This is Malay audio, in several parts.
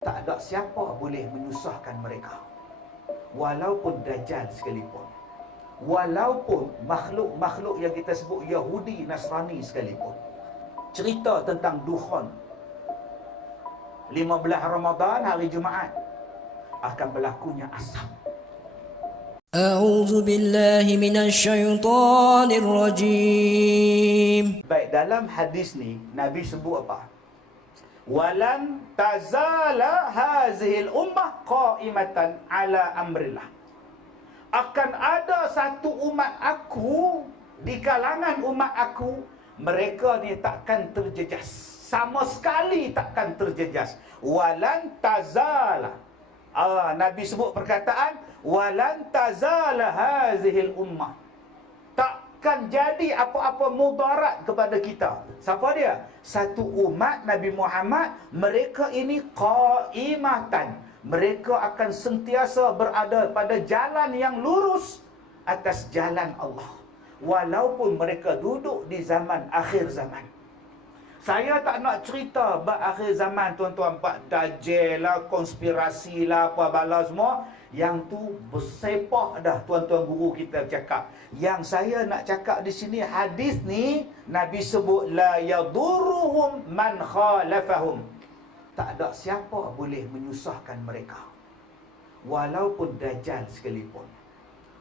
Tak ada siapa boleh menyusahkan mereka, walaupun Dajjal sekalipun, walaupun makhluk-makhluk yang kita sebut Yahudi, Nasrani sekalipun. Cerita tentang Dukhon 15 Ramadan hari Jumaat akan berlakunya asap. A'udzu billahi minasyaitonir rajim. Baik, dalam hadis ni Nabi sebut apa? Walan tazala hazihil ummah qaimatan ala amrillah. Akan ada satu umat aku, di kalangan umat aku, mereka ni takkan terjejas, sama sekali takkan terjejas. Walan tazala, Nabi sebut perkataan walan tazala hazihil ummah, takkan jadi apa-apa mudarat kepada kita. Siapa dia? Satu umat Nabi Muhammad, mereka ini qaimatan, mereka akan sentiasa berada pada jalan yang lurus, atas jalan Allah, walaupun mereka duduk di zaman akhir zaman. Saya tak nak cerita bab akhir zaman, tuan-tuan, bab Dajjal lah, konspirasi lah, apa bala semua. Yang tu bersepah dah tuan-tuan guru kita cakap. Yang saya nak cakap di sini, hadis ni Nabi sebut la yadurruhum man khalafahum. Tak ada siapa boleh menyusahkan mereka, walaupun Dajjal sekalipun,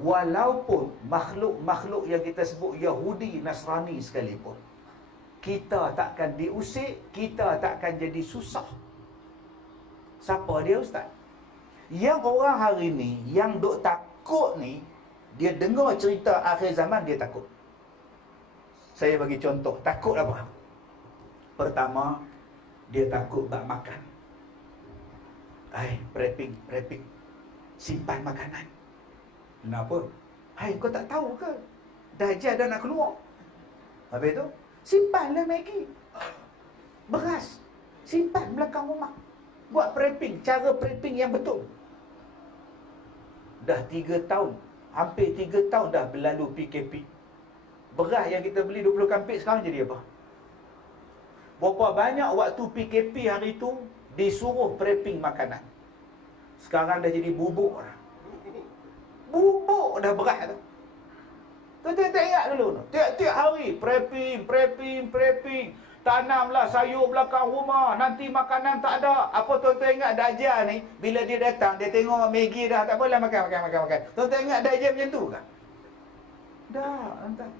walaupun makhluk-makhluk yang kita sebut Yahudi, Nasrani sekalipun. Kita takkan diusik, kita takkan jadi susah. Siapa dia, Ustaz? Yang orang hari ni, yang duk takut ni, dia dengar cerita akhir zaman, dia takut. Saya bagi contoh, takut apa? Pertama, dia takut bab makan. Prepping, simpan makanan. Kenapa? Kau tak tahu ke? Dajjal dah nak keluar. Habis tu, simpanlah Maggi, beras, simpan belakang rumah. Buat prepping, cara prepping yang betul. Dah 3 tahun, hampir 3 tahun dah berlalu PKP. Beras yang kita beli 20 kampit sekarang jadi apa? Berapa banyak waktu PKP hari tu disuruh prepping makanan, sekarang dah jadi bubuk dah. Bubuk dah beras tu. Tuan-tuan tak ingat dulu tu? Tiap-tiap hari prepping. Tanamlah sayur belakang rumah, nanti makanan tak ada. Apa tuan-tuan ingat Dajjal ni, bila dia datang, dia tengok Maggi dah, tak apalah, makan. Tuan-tuan ingat Dajjal macam tu kan? Dah, tuan-tuan.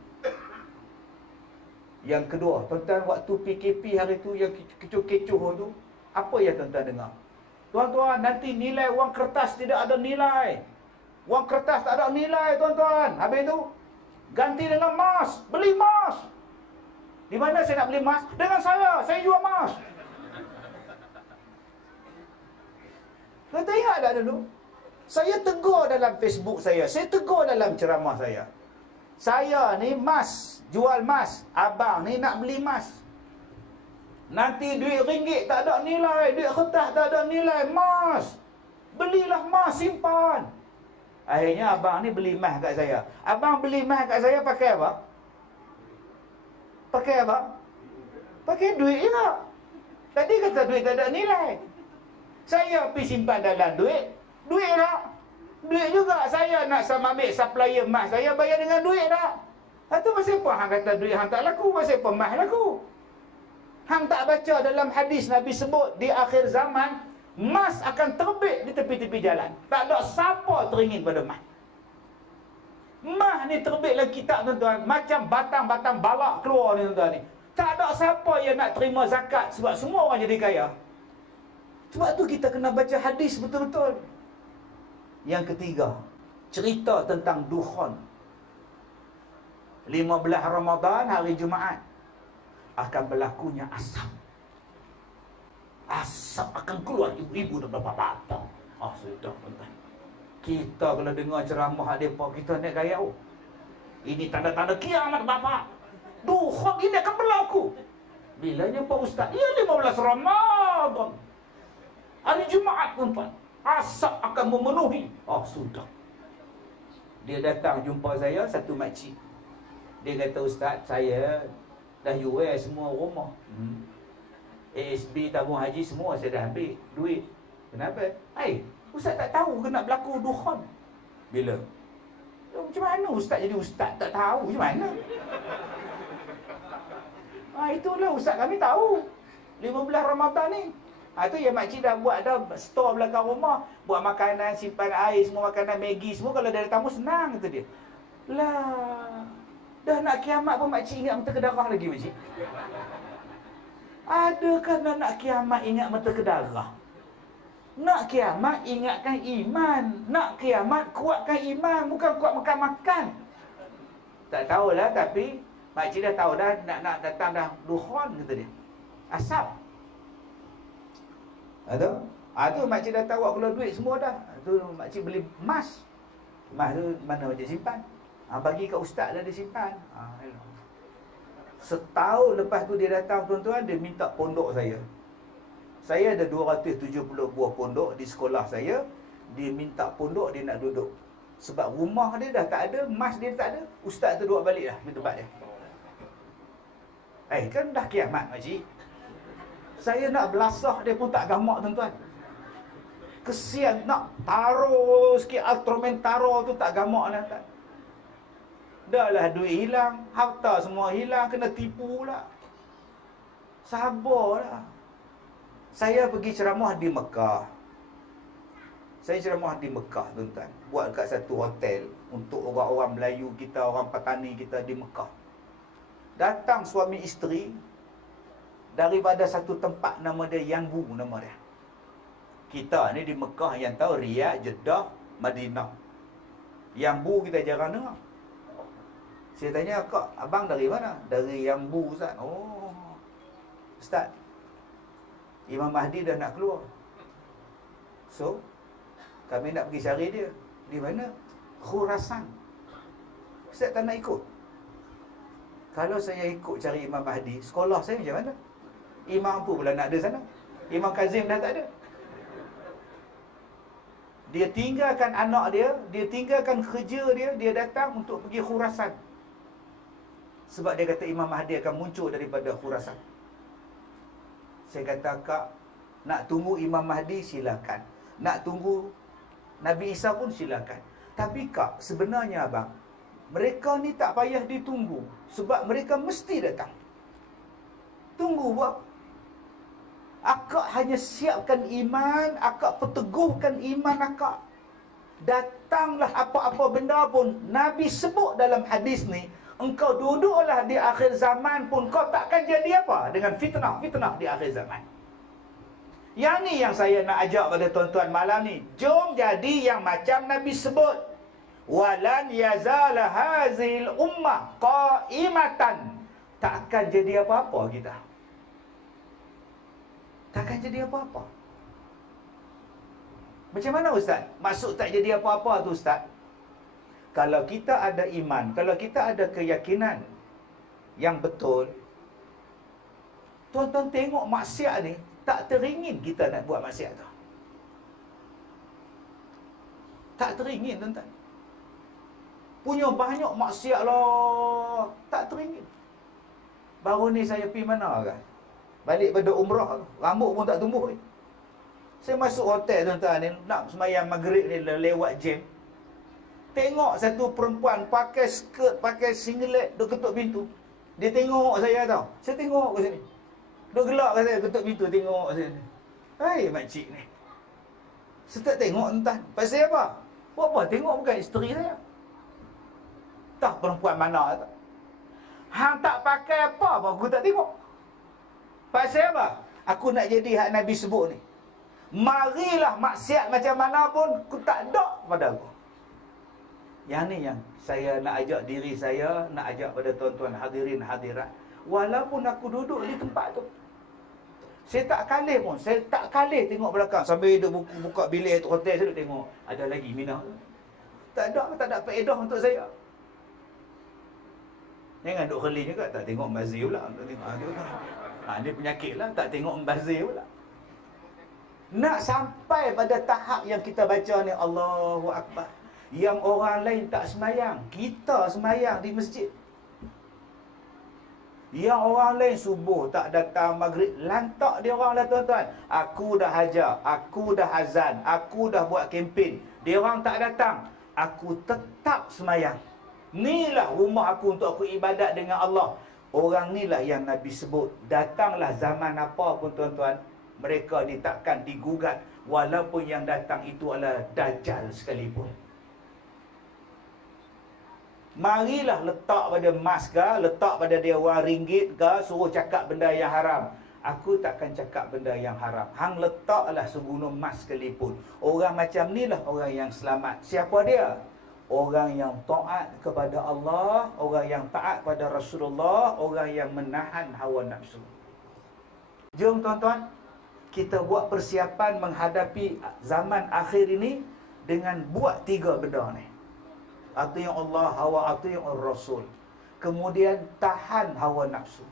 Yang kedua, tuan-tuan, waktu PKP hari tu, yang kecoh-kecoh tu, apa yang tuan-tuan dengar? Tuan-tuan, nanti nilai wang kertas tidak ada nilai. Wang kertas tak ada nilai, tuan-tuan. Habis tu, ganti dengan emas, beli emas. Di mana saya nak beli emas? Dengan saya jual emas. Tuan-tuan ingat tak dulu? Saya tegur dalam Facebook saya tegur dalam ceramah saya. Saya ni emas, jual emas. Abang ni nak beli emas. Nanti duit ringgit tak ada nilai, duit kertas tak ada nilai, emas. Belilah emas, simpan. Akhirnya abang ni beli emas kat saya. Abang beli emas kat saya pakai apa? Pakai apa? Pakai duit je. Tadi kata duit tak ada nilai. Saya pergi simpan dalam duit tak? Duit juga. Saya nak sama ambil supplier emas, saya bayar dengan duit tak? Itu pasal apa hang kata duit hang tak laku? Pasal apa emas laku? Hang tak baca dalam hadis Nabi sebut di akhir zaman, emas akan terbit di tepi-tepi jalan. Tak ada siapa teringin pada emas. Emas ni terbit dalam kitab, tuan-tuan, macam batang-batang balak keluar ni, tuan-tuan ni. Tak ada siapa yang nak terima zakat, sebab semua orang jadi kaya. Sebab tu kita kena baca hadis betul-betul. Yang ketiga, cerita tentang Dukhon 15 Ramadan hari Jumaat akan berlakunya asap. Asap akan keluar, ibu-ibu dan bapa-bapa. Sudah, tuan-tuan. Kita kalau dengar ceramah mereka, kita nak gaya. Ini tanda-tanda kiamat, bapa. Dukhon ini akan berlaku. Bilanya Pak Ustaz? Ya, 15 Ramadan hari Jumaat, tuan-tuan. Asap akan memenuhi. Sudah. Dia datang jumpa saya, satu makcik. Dia kata, Ustaz, saya dah jual semua rumah. ASB, tabung haji, semua saya dah ambil duit. Kenapa? Ustaz tak tahu ke nak berlaku dukhan? Bila? Macam mana ustaz jadi ustaz tak tahu? Macam mana? Itulah ustaz kami tahu. 15 Ramadan ni. Itu yang makcik dah buat dah store belakang rumah, buat makanan, simpan air, semua makanan Maggi semua, kalau dari tamu senang kata dia. Lah, dah nak kiamat pun makcik ingat mata kedarah lagi makcik. Adakah nak kiamat ingat mata kedarah? Nak kiamat ingatkan iman. Nak kiamat kuatkan iman, bukan kuat makan-makan. Tak tahulah, tapi makcik dah tahu dah nak datang dah dukhon kata dia. Asap. Tu makcik dah tahu keluar duit semua dah. Tu makcik beli emas. Emas tu mana makcik simpan? Bagi kat ustaz dah dia simpan. Setahun lepas tu dia datang tuan-tuan, dia minta pondok saya. Saya ada 270 buah pondok di sekolah saya. Dia minta pondok, dia nak duduk. Sebab rumah dia dah tak ada, emas dia tak ada, ustaz tu duduk balik dah di tempat dia. Kan dah kiamat makcik. Saya nak belasah dia pun tak gamak tuan-tuan. Kesian nak taruh sikit Altromentaro tu tak gamak dah tak. Dah lah duit hilang, harta semua hilang, kena tipu pula. Sabarlah. Saya pergi ceramah di Mekah. Saya ceramah di Mekah tuan-tuan. Buat kat satu hotel untuk orang-orang Melayu kita, orang petani kita di Mekah. Datang suami isteri daripada satu tempat nama dia Yanbu nama dia. Kita ni di Mekah yang tahu Riyadh, Jeddah, Madinah. Yanbu kita jarang dengar. Saya tanya, "Kak, abang dari mana?" "Dari Yanbu, Ustaz." "Oh, Ustaz, Imam Mahdi dah nak keluar. So, kami nak pergi cari dia." "Di mana?" "Khurasan." "Ustaz tak nak ikut?" "Kalau saya ikut cari Imam Mahdi, sekolah saya macam mana? Imam apa pula nak ada sana? Imam Kazim dah tak ada." Dia tinggalkan anak dia tinggalkan kerja dia datang untuk pergi Khurasan. Sebab dia kata Imam Mahdi akan muncul daripada Khurasan. Saya kata, "Kak, nak tunggu Imam Mahdi silakan. Nak tunggu Nabi Isa pun silakan. Tapi Kak, sebenarnya abang, mereka ni tak payah ditunggu. Sebab mereka mesti datang. Tunggu buat apa? Akak hanya siapkan iman, akak perteguhkan iman akak. Datanglah apa-apa benda pun. Nabi sebut dalam hadis ni, engkau duduklah di akhir zaman pun, kau takkan jadi apa dengan fitnah di akhir zaman." Yang ni yang saya nak ajak pada tuan-tuan malam ni. Jom jadi yang macam Nabi sebut. Walan yazala hazil ummah qaimatan. Takkan jadi apa-apa kita. Takkan jadi apa-apa. Macam mana Ustaz? Maksud tak jadi apa-apa tu Ustaz? Kalau kita ada iman, kalau kita ada keyakinan yang betul, tuan-tuan tengok maksiat ni, tak teringin kita nak buat maksiat tu. Tak teringin tuan-tuan. Punya banyak maksiat lah, tak teringin. Baru ni saya pergi mana kan? Balik pada umrah, rambut pun tak tumbuh. Saya masuk hotel tuan-tuan ni, nak sembahyang maghrib ni, lewat jam. Tengok satu perempuan pakai skirt, pakai singlet, duk ketuk pintu. Dia tengok saya tau. Saya tengok ke sini. Duk gelak ke saya, ketuk pintu, tengok ke sini. Hai makcik ni. Saya tak tengok entah. Pasal apa? Buat apa? Tengok bukan isteri saya. Tak perempuan mana tak. Hang tak pakai apa pun aku tak tengok. Pasal apa? Aku nak jadi hak Nabi sebut ni. Marilah maksiat macam mana pun, aku tak ada pada aku. Yang ni yang saya nak ajak diri saya, nak ajak pada tuan-tuan hadirin hadirat. Walaupun aku duduk di tempat tu, saya tak kalih pun. Saya tak kalih tengok belakang. Sambil duduk buka bilik hotel, saya duduk tengok. Ada lagi minah tu. Tak ada faedah untuk saya. Jangan duduk khali juga. Tak tengok membazir pula. Tak tengok. Dia penyakit lah. Tak tengok membazir pula. Nak sampai pada tahap yang kita baca ni, Allahu Akbar. Yang orang lain tak semayang, kita semayang di masjid. Yang orang lain subuh tak datang, maghrib lantak dia orang lah tuan-tuan. Aku dah hajar, aku dah azan, aku dah buat kempen, dia orang tak datang, aku tetap semayang. Inilah rumah aku untuk aku ibadat dengan Allah. Orang ni lah yang Nabi sebut, datanglah zaman apa pun tuan-tuan, mereka ditakkan digugat, walaupun yang datang itu adalah Dajjal sekalipun. Marilah letak pada emas ke, letak pada dia wang ringgit ke, suruh cakap benda yang haram. Aku takkan cakap benda yang haram. Hang letaklah segunung emas sekalipun. Orang macam ni lah orang yang selamat. Siapa dia? Orang yang taat kepada Allah, orang yang taat pada Rasulullah, orang yang menahan hawa nafsu. Jom tuan-tuan, kita buat persiapan menghadapi zaman akhir ini dengan buat 3 benda ni. Ati'u Allah wa ati'u Rasul. Kemudian tahan hawa nafsu.